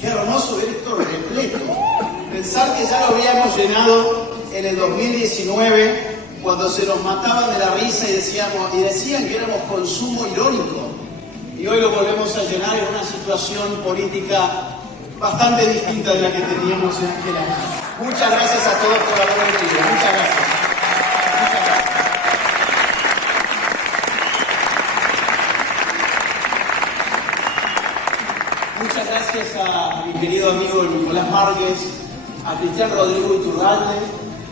Qué hermoso ver esto repleto. Pensar que ya lo habíamos llenado en el 2019, cuando se nos mataban de la risa y decían que éramos consumo irónico. Y hoy lo volvemos a llenar en una situación política bastante distinta de la que teníamos en aquel año. Muchas gracias a todos por haber venido. Muchas gracias. Muchas gracias. Muchas gracias a mi querido amigo Nicolás Márquez, a Cristian Rodrigo Iturralde,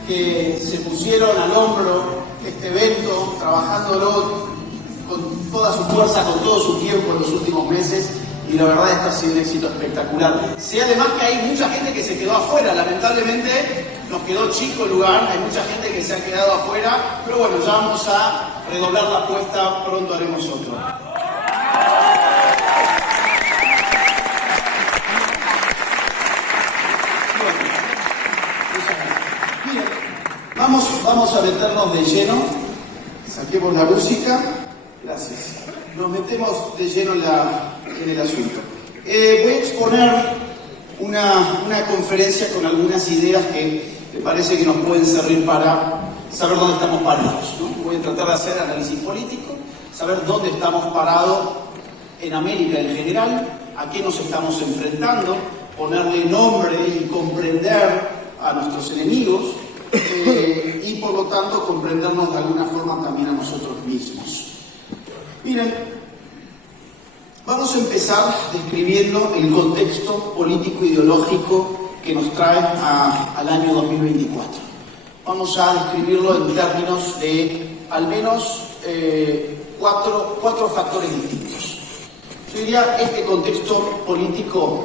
que se pusieron al hombro este evento, trabajándolo con toda su fuerza, con todo su tiempo en los últimos meses, y la verdad esto ha sido un éxito espectacular. Sé además que hay mucha gente que se quedó afuera, lamentablemente nos quedó chico el lugar, hay mucha gente que se ha quedado afuera, pero bueno, ya vamos a redoblar la apuesta, pronto haremos otro. Vamos a meternos de lleno. Saquemos la música. Gracias. Nos metemos de lleno en el asunto. Voy a exponer una conferencia con algunas ideas que me parece que nos pueden servir para saber dónde estamos parados, ¿no? Voy a tratar de hacer análisis político, saber dónde estamos parados en América en general, a qué nos estamos enfrentando, ponerle nombre y comprender a nuestros enemigos. Y por lo tanto comprendernos de alguna forma también a nosotros mismos. Miren, vamos a empezar describiendo el contexto político-ideológico que nos trae al año 2024. Vamos a describirlo en términos de al menos cuatro factores distintos. Yo diría, este contexto político,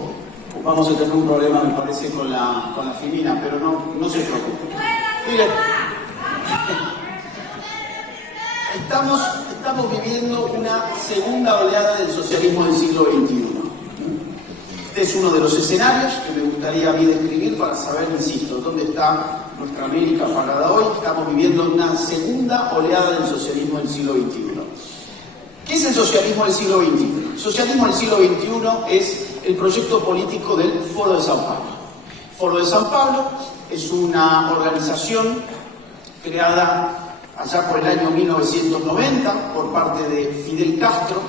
vamos a tener un problema me parece con la Filina, pero no se preocupen. Miren, estamos viviendo una segunda oleada del socialismo del siglo XXI. Este es uno de los escenarios que me gustaría a mí describir para saber, insisto, dónde está nuestra América parada hoy. Estamos viviendo una segunda oleada del socialismo del siglo XXI. ¿Qué es el socialismo del siglo XXI? El socialismo del siglo XXI es el proyecto político del Foro de San Pablo. Foro de San Pablo es una organización creada allá por el año 1990 por parte de Fidel Castro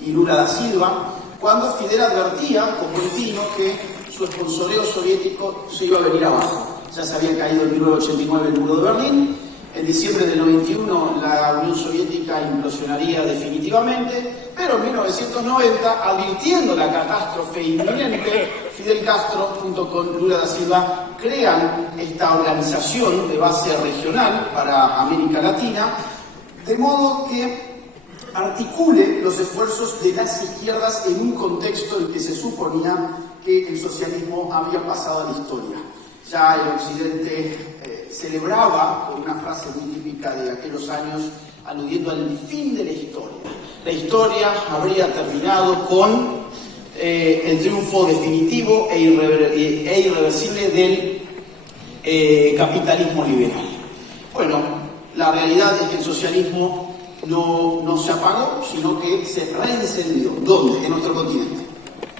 y Lula da Silva, cuando Fidel advertía, como el tino, que su sponsoreo soviético se iba a venir abajo. Ya se había caído en 1989 el muro de Berlín, en diciembre del 91 la Unión Soviética implosionaría definitivamente, pero en 1990, advirtiendo la catástrofe inminente, Fidel Castro junto con Lula da Silva crean esta organización de base regional para América Latina, de modo que articule los esfuerzos de las izquierdas en un contexto en que se suponía que el socialismo había pasado a la historia. Ya el Occidente celebraba, con una frase muy típica de aquellos años, aludiendo al fin de la historia. La historia habría terminado con el triunfo definitivo e irreversible del capitalismo liberal. Bueno, la realidad es que el socialismo no se apagó, sino que se reencendió. ¿Dónde? En nuestro continente.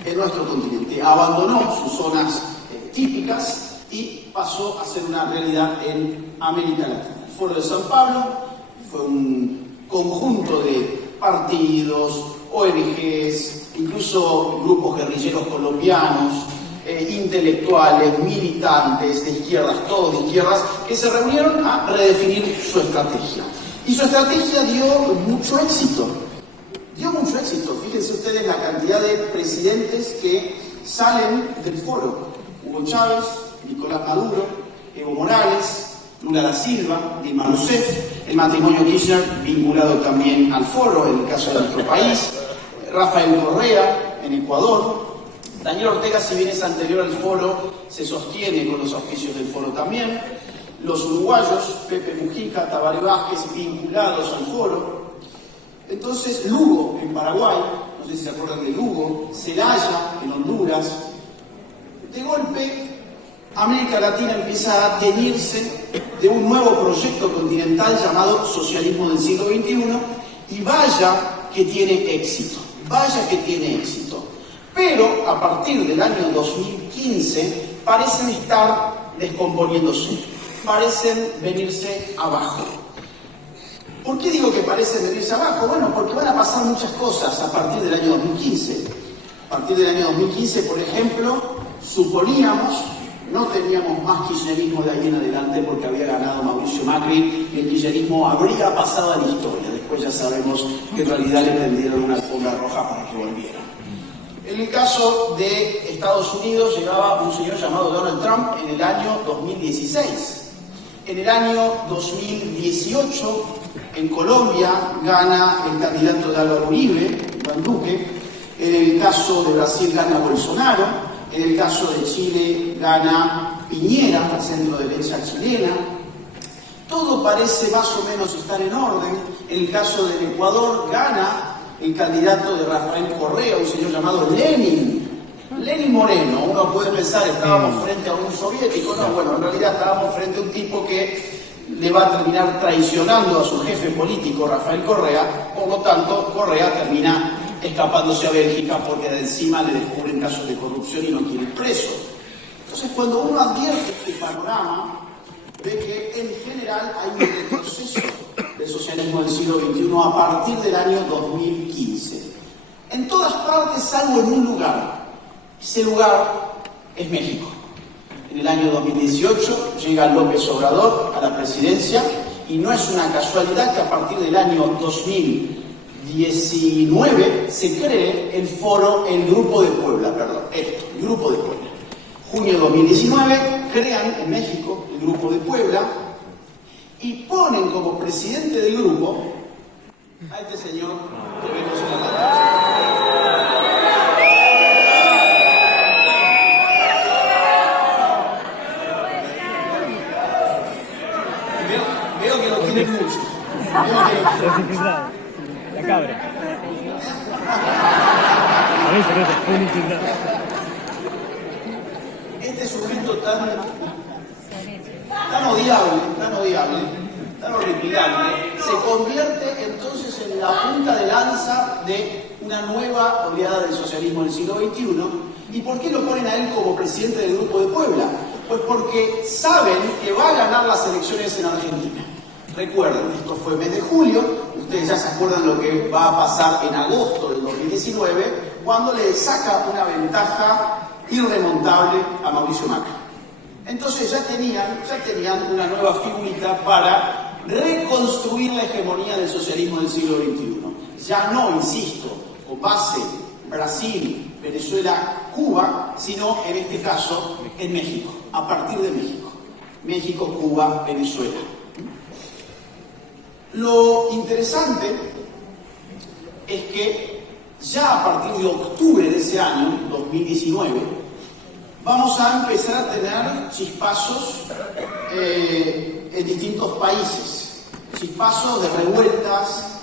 En nuestro continente. Abandonó sus zonas típicas y pasó a ser una realidad en América Latina. El Foro de San Pablo fue un conjunto de partidos, ONGs, incluso grupos guerrilleros colombianos, intelectuales, militantes de izquierdas, todos de izquierdas, que se reunieron a redefinir su estrategia. Y su estrategia dio mucho éxito. Fíjense ustedes la cantidad de presidentes que salen del foro. Hugo Chávez, Nicolás Maduro, Evo Morales, Lula da Silva, Dilma Rousseff, el matrimonio Kirchner vinculado también al foro, en el caso de nuestro país, Rafael Correa en Ecuador. Daniel Ortega, si bien es anterior al foro, se sostiene con los auspicios del foro también. Los uruguayos, Pepe Mujica, Tabaré Vázquez, vinculados al foro. Entonces, Lugo en Paraguay, no sé si se acuerdan de Lugo, Celaya en Honduras. De golpe, América Latina empieza a teñirse de un nuevo proyecto continental llamado socialismo del siglo XXI, y vaya que tiene éxito, vaya que tiene éxito. Pero a partir del año 2015 parecen estar descomponiéndose, parecen venirse abajo. ¿Por qué digo que parecen venirse abajo? Bueno, porque van a pasar muchas cosas a partir del año 2015. A partir del año 2015, por ejemplo, suponíamos, no teníamos más kirchnerismo de ahí en adelante porque había ganado Mauricio Macri y el kirchnerismo habría pasado a la historia. Después ya sabemos que en realidad le tendieron una alfombra roja para que volviera. En el caso de Estados Unidos llegaba un señor llamado Donald Trump en el año 2016. En el año 2018, en Colombia, gana el candidato de Álvaro Uribe, Iván Duque. En el caso de Brasil gana Bolsonaro. En el caso de Chile gana Piñera, la centro derecha chilena. Todo parece más o menos estar en orden. En el caso del Ecuador gana el candidato de Rafael Correa, un señor llamado Lenin Moreno. Uno puede pensar, estábamos frente a un soviético. No, bueno, en realidad estábamos frente a un tipo que le va a terminar traicionando a su jefe político, Rafael Correa. Por lo tanto, Correa termina escapándose a Bélgica porque de encima le descubren casos de corrupción y no quiere preso. Entonces, cuando uno advierte este panorama, ve que en general hay un retroceso del socialismo del siglo XXI a partir del año 2015. En todas partes, salvo en un lugar. Ese lugar es México. En el año 2018 llega López Obrador a la presidencia y no es una casualidad que a partir del año 2019 se cree el Grupo de Puebla, el Grupo de Puebla. Junio de 2019 crean en México el Grupo de Puebla y ponen como presidente del grupo a este señor que vemos en la pantalla. Veo que lo tiene mucho. La cabra. A ver, fue un infiltrado. Este sujeto tan odiable, tan horripilante, se convierte entonces en la punta de lanza de una nueva oleada del socialismo del siglo XXI. ¿Y por qué lo ponen a él como presidente del Grupo de Puebla? Pues porque saben que va a ganar las elecciones en Argentina. Recuerden, esto fue mes de julio, ustedes ya se acuerdan lo que va a pasar en agosto del 2019, cuando le saca una ventaja irremontable a Mauricio Macri. Entonces ya tenían una nueva figurita para reconstruir la hegemonía del socialismo del siglo XXI. Ya no, insisto, con base Brasil, Venezuela, Cuba, sino en este caso en México, a partir de México. México, Cuba, Venezuela. Lo interesante es que ya a partir de octubre de ese año, 2019, vamos a empezar a tener chispazos en distintos países, chispazos de revueltas,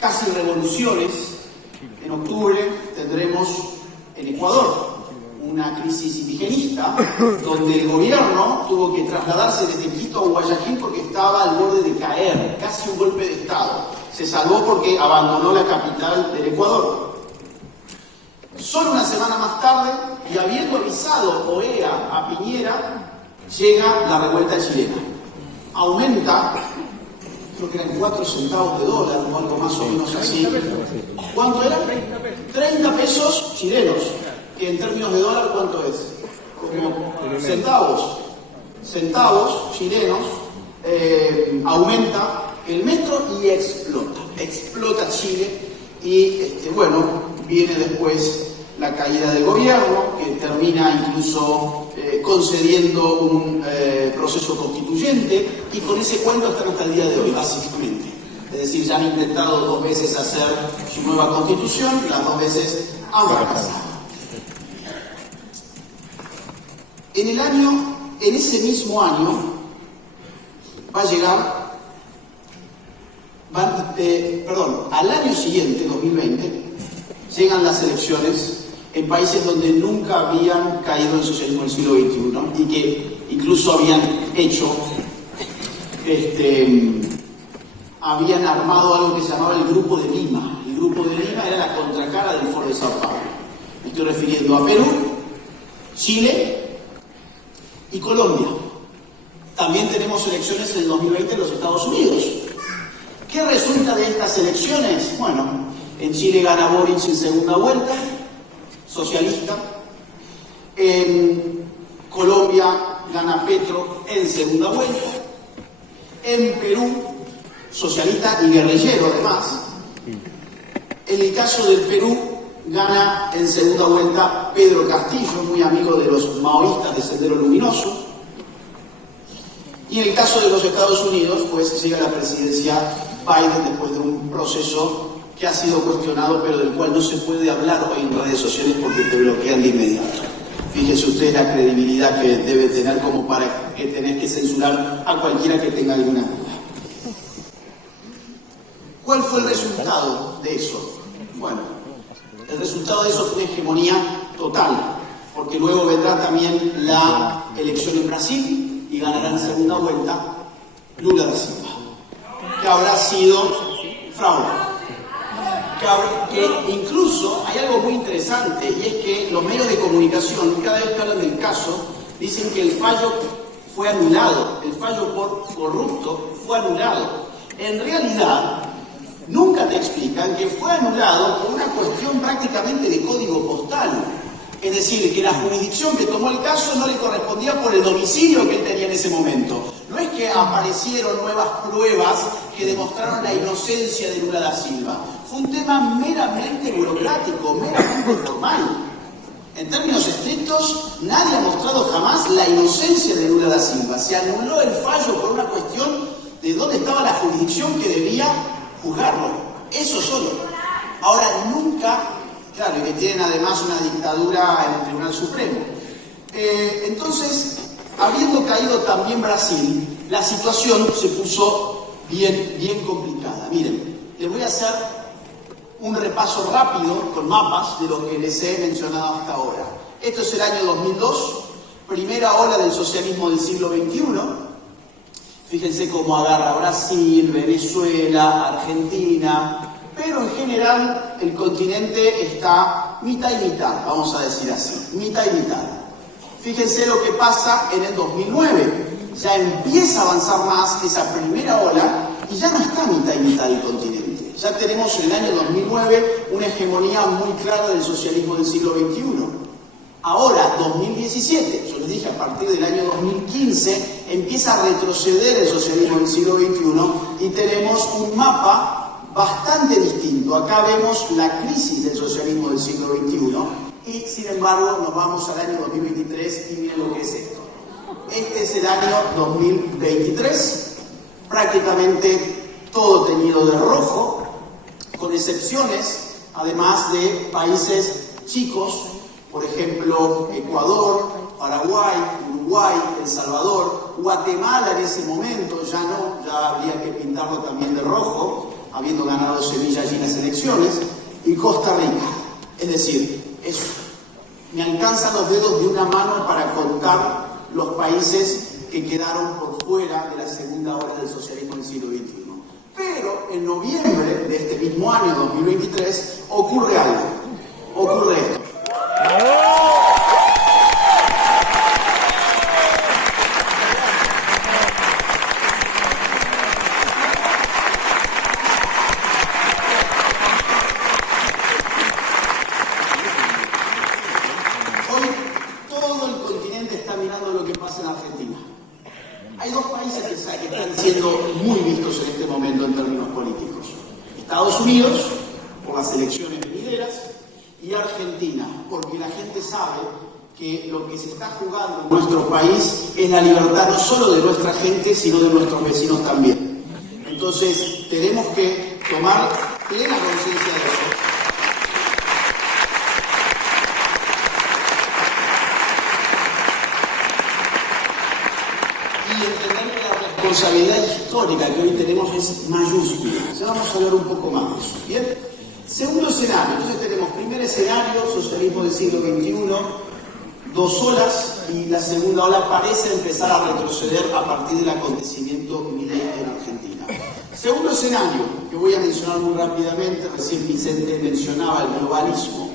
casi revoluciones. En octubre tendremos en Ecuador una crisis indigenista, donde el gobierno tuvo que trasladarse desde Quito a Guayaquil porque estaba al borde de caer, casi un golpe de Estado. Se salvó porque abandonó la capital del Ecuador. Solo una semana más tarde, y habiendo avisado OEA a Piñera, llega la revuelta chilena. Aumenta, creo que eran 4 centavos de dólar o algo más o menos así. ¿Cuánto era? 30 pesos chilenos, que en términos de dólar, ¿cuánto es? Como centavos chilenos. Aumenta el metro y explota Chile y viene después la caída del gobierno, que termina incluso concediendo un proceso constituyente, y con ese cuento están hasta el día de hoy, básicamente. Es decir, ya han intentado 2 veces hacer su nueva constitución, las 2 veces han fracasado. En ese mismo año, va a llegar, al año siguiente, 2020, llegan las elecciones en países donde nunca habían caído el socialismo del siglo XXI y que incluso habían habían armado algo que se llamaba el Grupo de Lima. El Grupo de Lima era la contracara del Foro de Sao Paulo. Me estoy refiriendo a Perú, Chile y Colombia. También tenemos elecciones en el 2020 en los Estados Unidos. ¿Qué resulta de estas elecciones? Bueno, en Chile gana Boric en segunda vuelta, socialista. En Colombia gana Petro en segunda vuelta. En Perú, socialista y guerrillero además. En el caso del Perú, gana en segunda vuelta Pedro Castillo, muy amigo de los maoístas de Sendero Luminoso. Y en el caso de los Estados Unidos, pues llega a la presidencia Biden después de un proceso que ha sido cuestionado, pero del cual no se puede hablar hoy en redes sociales porque te bloquean de inmediato. Fíjese usted la credibilidad que debe tener como para que tenés que censurar a cualquiera que tenga alguna duda. ¿Cuál fue el resultado de eso? Bueno, el resultado de eso fue una hegemonía total, porque luego vendrá también la elección en Brasil y ganará en segunda vuelta Lula da Silva, que habrá sido fraude. Que incluso hay algo muy interesante, y es que los medios de comunicación, cada vez que hablan del caso, dicen que el fallo fue anulado, el fallo por corrupto fue anulado. En realidad, nunca te explican que fue anulado por una cuestión prácticamente de código postal. Es decir, que la jurisdicción que tomó el caso no le correspondía por el domicilio que él tenía en ese momento. No es que aparecieron nuevas pruebas que demostraron la inocencia de Lula da Silva. Fue un tema meramente burocrático, meramente formal. En términos estrictos, nadie ha mostrado jamás la inocencia de Lula da Silva. Se anuló el fallo por una cuestión de dónde estaba la jurisdicción que debía juzgarlo. Eso solo. Ahora, nunca... Claro, y que tienen además una dictadura en el Tribunal Supremo. Entonces, habiendo caído también Brasil, la situación se puso bien complicada. Miren, les voy a hacer un repaso rápido con mapas de lo que les he mencionado hasta ahora. Esto es el año 2002, primera ola del socialismo del siglo XXI. Fíjense cómo agarra Brasil, Venezuela, Argentina... Pero en general el continente está mitad y mitad, vamos a decir así, mitad y mitad. Fíjense lo que pasa en el 2009, ya empieza a avanzar más esa primera ola y ya no está mitad y mitad del continente. Ya tenemos en el año 2009 una hegemonía muy clara del socialismo del siglo XXI. Ahora, 2017, yo les dije, a partir del año 2015 empieza a retroceder el socialismo del siglo XXI y tenemos un mapa bastante distinto. Acá vemos la crisis del socialismo del siglo XXI y, sin embargo, nos vamos al año 2023 y miren lo que es esto. Este es el año 2023, prácticamente todo teñido de rojo, con excepciones, además de países chicos, por ejemplo, Ecuador, Paraguay, Uruguay, El Salvador, Guatemala en ese momento, ya no, ya habría que pintarlo también de rojo, habiendo ganado Sevilla allí en las elecciones, y Costa Rica. Es decir, me alcanzan los dedos de una mano para contar los países que quedaron por fuera de la segunda ola del socialismo del siglo XXI. Pero en noviembre de este mismo año, 2023, ocurre algo. Ocurre esto. Hay dos países que están siendo muy vistos en este momento en términos políticos. Estados Unidos, por las elecciones venideras, y Argentina, porque la gente sabe que lo que se está jugando en nuestro país es la libertad no solo de nuestra gente, sino de nuestros vecinos también. Entonces, Entonces, tenemos que tomar plena conciencia de eso. Y entender que la responsabilidad histórica que hoy tenemos es mayúscula. Ya vamos a hablar un poco más de eso. ¿Bien? Segundo escenario. Entonces tenemos primer escenario, socialismo del siglo XXI, dos olas, y la segunda ola parece empezar a retroceder a partir del acontecimiento Milei en Argentina. Segundo escenario, que voy a mencionar muy rápidamente, recién Vicente mencionaba el globalismo.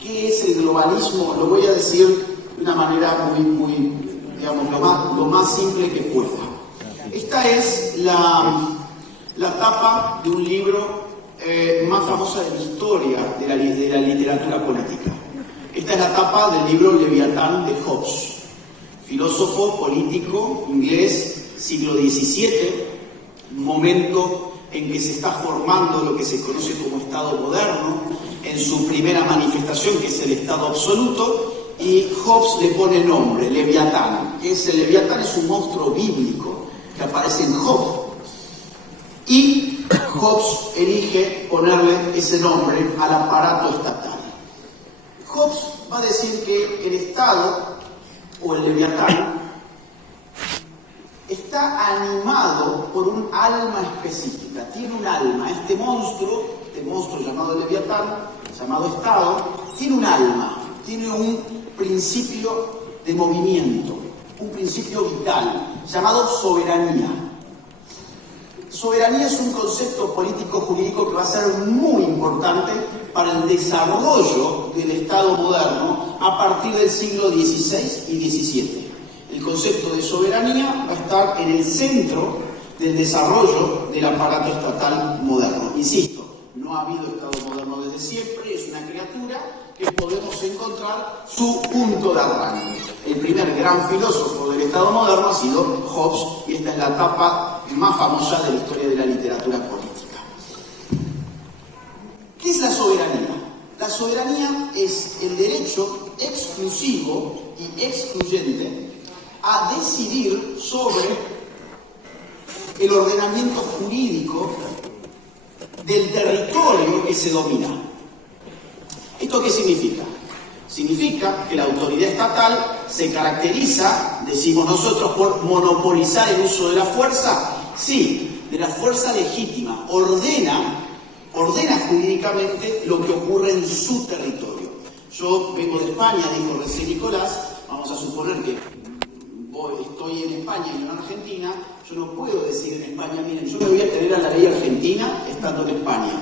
¿Qué es el globalismo? Lo voy a decir de una manera muy digamos, lo más simple que pueda. Esta es la tapa de un libro más famosa de la historia de la literatura política. Esta es la tapa del libro Leviatán de Hobbes, filósofo político inglés, siglo XVII, momento en que se está formando lo que se conoce como Estado moderno, en su primera manifestación, que es el Estado absoluto, y Hobbes le pone nombre, Leviatán. El Leviatán es un monstruo bíblico que aparece en Job. Y Hobbes elige ponerle ese nombre al aparato estatal. Hobbes va a decir que el Estado, o el Leviatán, está animado por un alma específica, tiene un alma. Este monstruo llamado Leviatán, llamado Estado, tiene un alma, tiene un principio de movimiento, un principio vital, llamado soberanía. Soberanía es un concepto político-jurídico que va a ser muy importante para el desarrollo del Estado moderno a partir del siglo XVI y XVII. El concepto de soberanía va a estar en el centro del desarrollo del aparato estatal moderno. Insisto, no ha habido Estado moderno desde siempre, es una criatura que podemos encontrar su punto de arranque. El primer gran filósofo del Estado moderno ha sido Hobbes, y esta es la etapa más famosa de la historia de la literatura política. ¿Qué es la soberanía? La soberanía es el derecho exclusivo y excluyente a decidir sobre el ordenamiento jurídico del territorio que se domina. ¿Esto qué significa? Significa que la autoridad estatal se caracteriza, decimos nosotros, por monopolizar el uso de la fuerza. Sí, de la fuerza legítima. Ordena jurídicamente lo que ocurre en su territorio. Yo vengo de España, dijo recién Nicolás, vamos a suponer que estoy en España y no en Argentina. Yo no puedo decir en España, miren, yo me voy a tener a la ley argentina estando en España.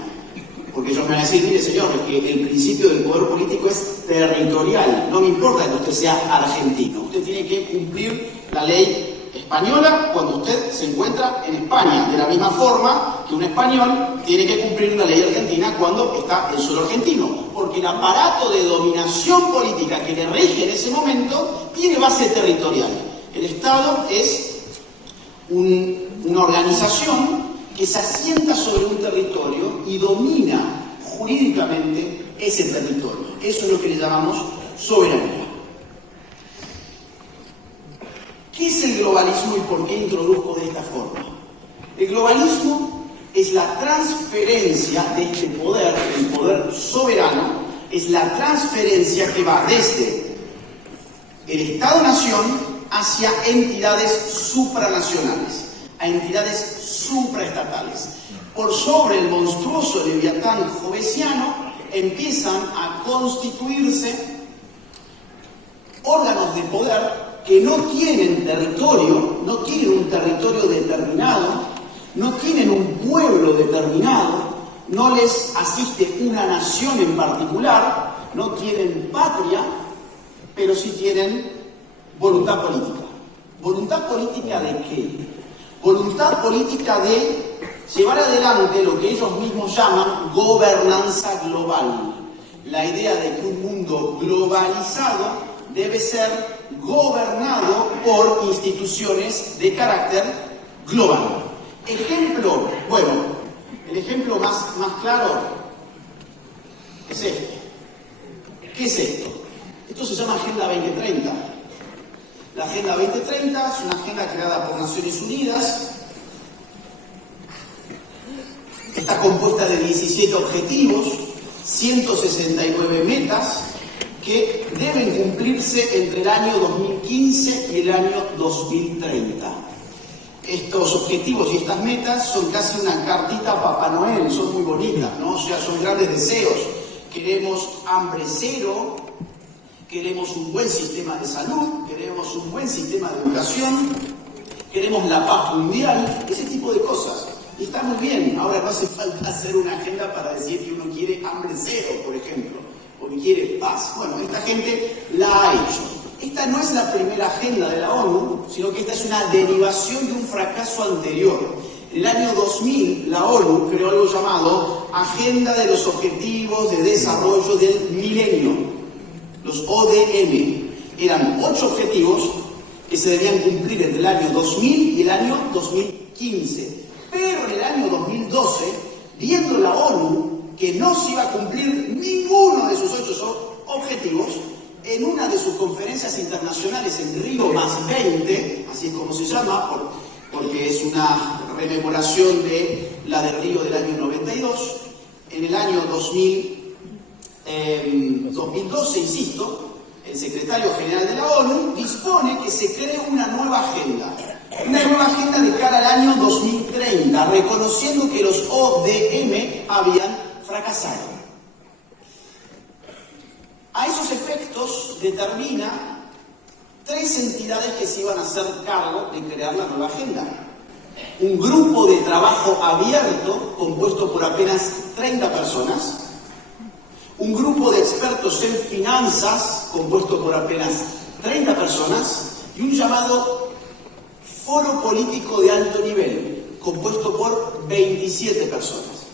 Porque ellos me van a decir, mire señor, es que el principio del poder político es territorial. No me importa que usted sea argentino. Usted tiene que cumplir la ley española cuando usted se encuentra en España. De la misma forma que un español tiene que cumplir una ley argentina cuando está en suelo argentino. Porque el aparato de dominación política que le rige en ese momento tiene base territorial. El Estado es una organización que se asienta sobre un territorio y domina jurídicamente ese territorio. Eso es lo que le llamamos soberanía. ¿Qué es el globalismo y por qué introduzco de esta forma? El globalismo es la transferencia de este poder, el poder soberano, es la transferencia que va desde el Estado-nación hacia entidades supranacionales, a entidades supraestatales. Por sobre el monstruoso leviatán hobbesiano empiezan a constituirse órganos de poder que no tienen territorio, no tienen un territorio determinado, no tienen un pueblo determinado, no les asiste una nación en particular, no tienen patria, pero sí tienen voluntad política. ¿Voluntad política de qué? Voluntad política de llevar adelante lo que ellos mismos llaman gobernanza global. La idea de que un mundo globalizado debe ser gobernado por instituciones de carácter global. Ejemplo, bueno, el ejemplo más claro es este. ¿Qué es esto? Esto se llama Agenda 2030. La Agenda 2030 es una agenda creada por Naciones Unidas de 17 objetivos, 169 metas que deben cumplirse entre el año 2015 y el año 2030. Estos objetivos y estas metas son casi una cartita a Papá Noel, son muy bonitas, ¿no? O sea, son grandes deseos. Queremos hambre cero, queremos un buen sistema de salud, queremos un buen sistema de educación, queremos la paz mundial, ese tipo de cosas. Y está muy bien, ahora no hace falta hacer una agenda para decir que uno quiere hambre cero, por ejemplo, o que quiere paz. Bueno, esta gente la ha hecho. Esta no es la primera agenda de la ONU, sino que esta es una derivación de un fracaso anterior. En el año 2000, la ONU creó algo llamado Agenda de los Objetivos de Desarrollo del Milenio, los ODM. Eran 8 objetivos que se debían cumplir entre el año 2000 y el año 2015. Pero en el año 2012, viendo la ONU que no se iba a cumplir ninguno de sus 8 objetivos, en una de sus conferencias internacionales en Río +20, así es como se llama, porque es una rememoración de la de Río del año 92, en el año 2012, insisto, el secretario general de la ONU dispone que se cree una nueva agenda de cara al año 2030, reconociendo que los ODM habían fracasado. A esos efectos determina 3 entidades que se iban a hacer cargo de crear la nueva agenda. Un grupo de trabajo abierto compuesto por apenas 30 personas, un grupo de expertos en finanzas compuesto por apenas 30 personas y un llamado Foro Político de Alto Nivel compuesto por 27 personas.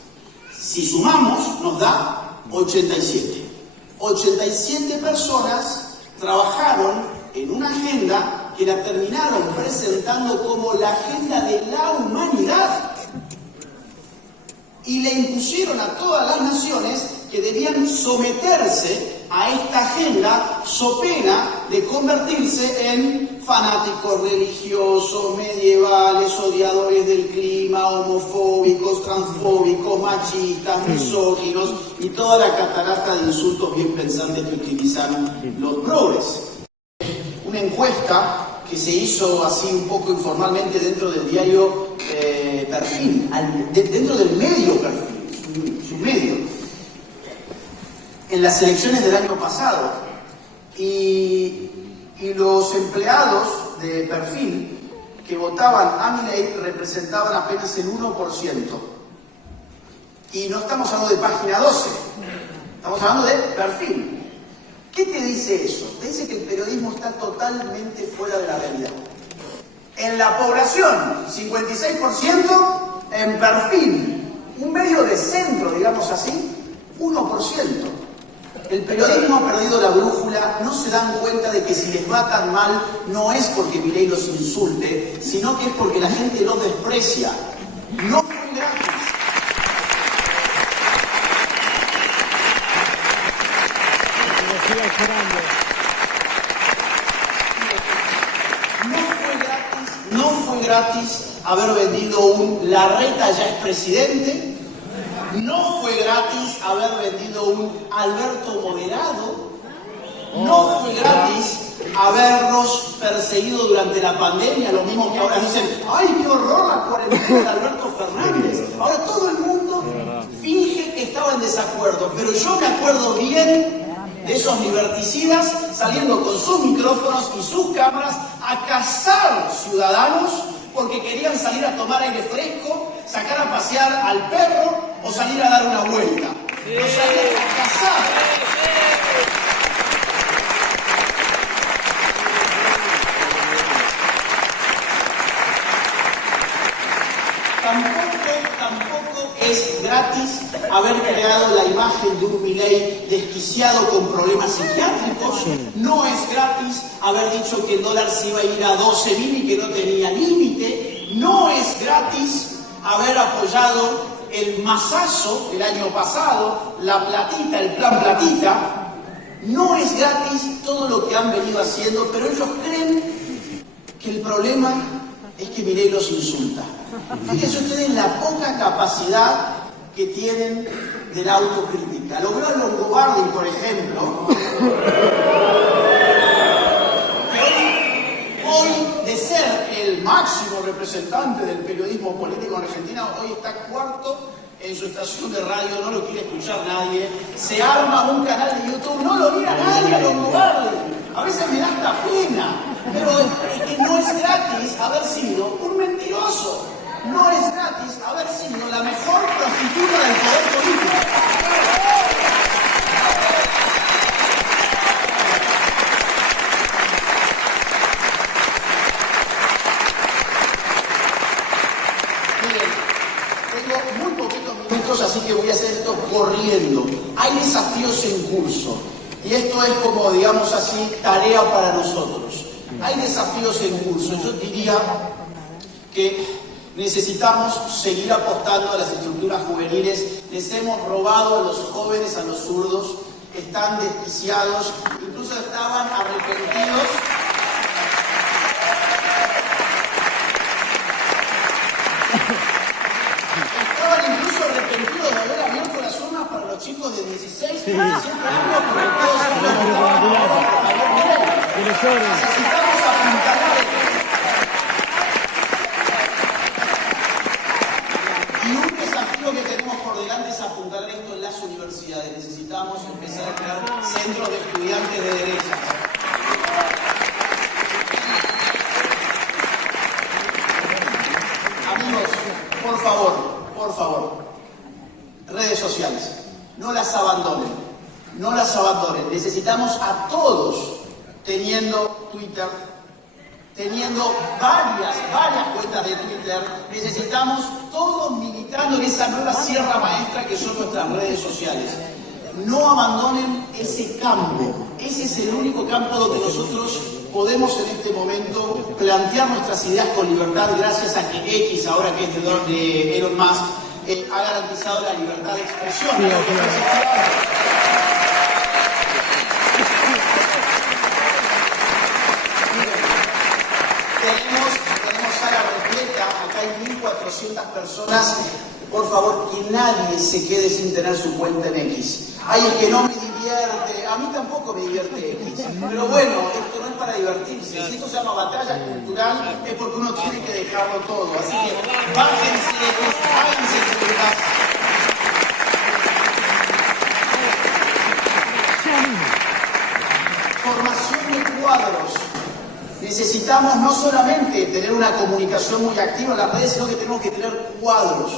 Si sumamos nos da 87. 87 personas trabajaron en una agenda que la terminaron presentando como la agenda de la humanidad y le impusieron a todas las naciones que debían someterse a esta agenda so pena de convertirse en fanáticos religiosos, medievales, odiadores del clima, homofóbicos, transfóbicos, machistas, misóginos y toda la catarata de insultos bien pensantes que utilizan los progres. Una encuesta que se hizo así un poco informalmente dentro del diario Perfil, dentro del medio Perfil, su medio, en las elecciones del año pasado, y los empleados de Perfil que votaban a Milei representaban apenas el 1%. Y no estamos hablando de página 12, estamos hablando de Perfil. ¿Qué te dice eso? Te dice que el periodismo está totalmente fuera de la realidad. En la población, 56%, en Perfil, un medio de centro, digamos así, 1%. El periodismo ha perdido la brújula, no se dan cuenta de que si les va tan mal no es porque Milei los insulte, sino que es porque la gente los desprecia. No fue gratis. No fue gratis haber vendido un Larreta ya es presidente. No fue gratis haber vendido un Alberto moderado. No fue gratis habernos perseguido durante la pandemia, lo mismo que ahora dicen, ¡ay, qué horror la cuarentena de Alberto Fernández! Ahora todo el mundo finge que estaba en desacuerdo, pero yo me acuerdo bien de esos liberticidas saliendo con sus micrófonos y sus cámaras a cazar ciudadanos porque querían salir a tomar aire fresco, sacar a pasear al perro o salir a dar una vuelta. Los salían a cazar. Tampoco es gratis haber creado la imagen de un Milei desquiciado con problemas psiquiátricos. No es gratis haber dicho que el dólar se iba a ir a 12.000 y que no tenía límite. No es gratis haber apoyado el masazo el año pasado, la platita, el plan platita. No es gratis todo lo que han venido haciendo, pero ellos creen que el problema es que Milei los insulta. Fíjense ustedes la poca capacidad que tienen de la autocrítica. Lo veo a Longobardi, por ejemplo, que hoy, de ser el máximo representante del periodismo político en Argentina, hoy está cuarto en su estación de radio, no lo quiere escuchar nadie, se arma un canal de YouTube, no lo mira nadie a Longobardi. A veces me da hasta pena, pero es que no es gratis haber sido un mentiroso. No es gratis haber sido la mejor prostituta del poder político. Miren, tengo muy poquitos minutos, así que voy a hacer esto corriendo. Hay desafíos en curso. Y esto es como, digamos así, tarea para nosotros. Hay desafíos en curso. Yo diría que necesitamos seguir apostando a las estructuras juveniles. Les hemos robado a los jóvenes, a los zurdos. Están desquiciados, incluso estaban arrepentidos. Estaban incluso arrepentidos de haber abierto las urnas para los chicos de 16 y 17 años, porque todos necesitamos apuntalar esto. Y un desafío que tenemos por delante es apuntalar esto en las universidades. Necesitamos empezar a crear centros de estudiantes de derecha. Amigos, por favor, redes sociales, no las abandonen, no las abandonen. Necesitamos a todos teniendo Twitter, teniendo varias cuentas de Twitter. Necesitamos todos militando en esa nueva sierra maestra que son nuestras redes sociales. No abandonen ese campo. Ese es el único campo donde nosotros podemos en este momento plantear nuestras ideas con libertad, gracias a que X, ahora que es de Elon Musk, ha garantizado la libertad de expresión. Tenemos sala repleta, acá hay 1.400 personas. Por favor, que nadie se quede sin tener su cuenta en X. Ay, es que no me divierte, a mí tampoco me divierte X. Pero bueno, esto no es para divertirse. Si esto se llama batalla cultural, es porque uno tiene que dejarlo todo. Así que bájense, háganse cuentas. Formación de cuadros. Necesitamos no solamente tener una comunicación muy activa en las redes, sino que tenemos que tener cuadros.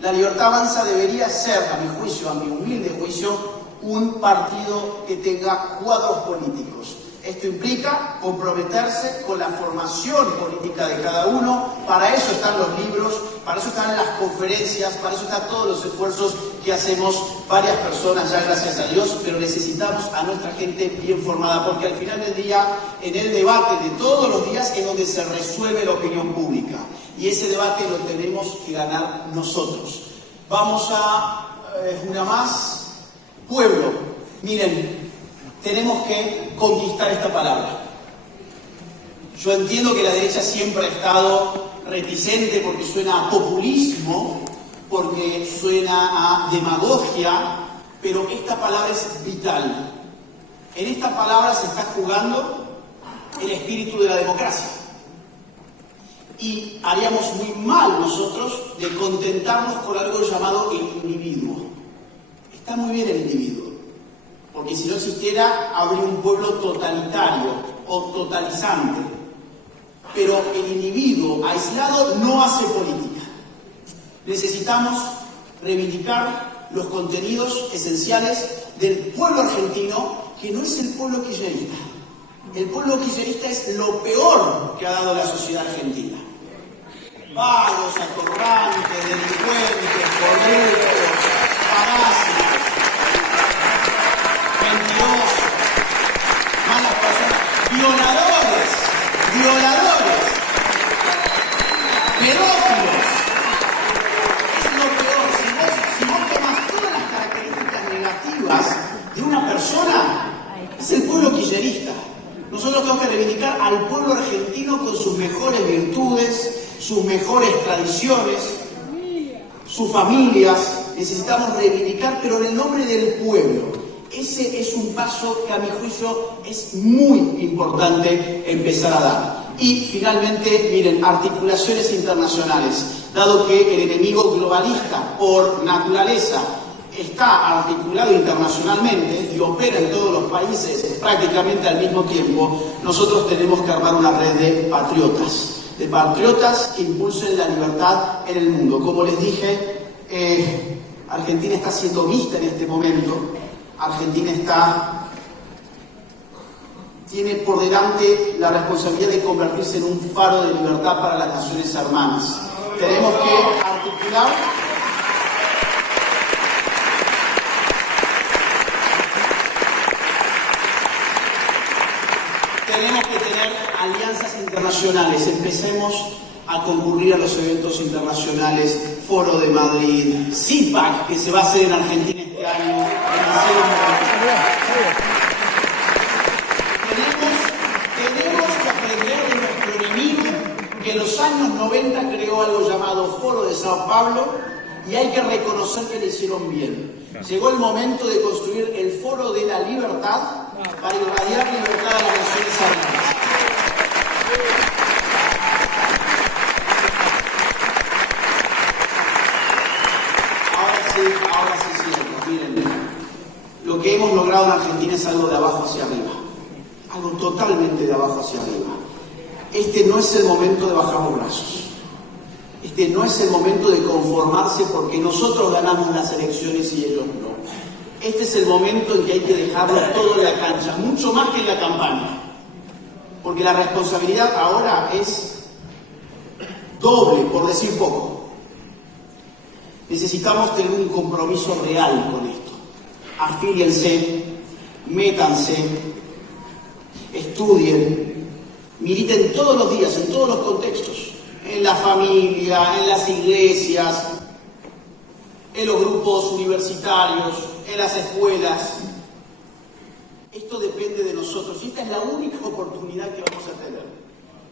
La Libertad Avanza debería ser, a mi juicio, a mi humilde juicio, un partido que tenga cuadros políticos. Esto implica comprometerse con la formación política de cada uno. Para eso están los libros, para eso están las conferencias, para eso están todos los esfuerzos que hacemos varias personas ya, gracias a Dios, pero necesitamos a nuestra gente bien formada, porque al final del día, en el debate de todos los días es donde se resuelve la opinión pública. Y ese debate lo tenemos que ganar nosotros. Vamos a una más. Pueblo. Miren, tenemos que conquistar esta palabra. Yo entiendo que la derecha siempre ha estado reticente porque suena a populismo, porque suena a demagogia, pero esta palabra es vital. En esta palabra se está jugando el espíritu de la democracia. Y haríamos muy mal nosotros de contentarnos con algo llamado el individuo. Está muy bien el individuo, porque si no existiera, habría un pueblo totalitario o totalizante. Pero el individuo aislado no hace política. Necesitamos reivindicar los contenidos esenciales del pueblo argentino, que no es el pueblo kirchnerista. El pueblo kirchnerista es lo peor que ha dado la sociedad argentina. Vagos, atorrantes, delincuentes, corruptos, parásitos, mentirosos, malas personas, violadores, pedófilos. Es lo peor. Si vos tomás todas las características negativas de una persona, es el pueblo kirchnerista. Nosotros tenemos que reivindicar al pueblo argentino con sus mejores virtudes, sus mejores tradiciones, sus familias, necesitamos reivindicar, pero en el nombre del pueblo. Ese es un paso que a mi juicio es muy importante empezar a dar. Y finalmente, miren, articulaciones internacionales. Dado que el enemigo globalista por naturaleza está articulado internacionalmente y opera en todos los países prácticamente al mismo tiempo, nosotros tenemos que armar una red de patriotas que impulsen la libertad en el mundo. Como les dije, Argentina está siendo vista en este momento. Argentina tiene por delante la responsabilidad de convertirse en un faro de libertad para las naciones hermanas. Tenemos que articular alianzas internacionales. Empecemos a concurrir a los eventos internacionales, Foro de Madrid, CIPAC, que se va a hacer en Argentina este año. Tenemos que aprender de nuestro enemigo, que en los años 90 creó algo llamado Foro de Sao Paulo, y hay que reconocer que le hicieron bien. Llegó el momento de construir el Foro de la Libertad para irradiar libertad a las naciones hermanas. Ahora sí, miren, lo que hemos logrado en Argentina es algo de abajo hacia arriba, algo totalmente de abajo hacia arriba. Este no es el momento de bajar los brazos, este no es el momento de conformarse porque nosotros ganamos las elecciones y ellos no. Este es el momento en que hay que dejarlo todo en la cancha, mucho más que en la campaña, porque la responsabilidad ahora es doble, por decir poco. Necesitamos tener un compromiso real con esto. Afíliense, métanse, estudien, militen todos los días, en todos los contextos, en la familia, en las iglesias, en los grupos universitarios, en las escuelas. Esto depende de nosotros y esta es la única oportunidad que vamos a tener.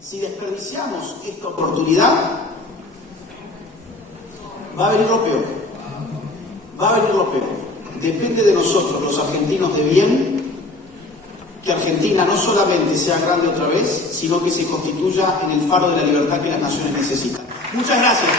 Si desperdiciamos esta oportunidad, va a venir lo peor. Va a venir lo peor. Depende de nosotros, los argentinos de bien, que Argentina no solamente sea grande otra vez, sino que se constituya en el faro de la libertad que las naciones necesitan. Muchas gracias.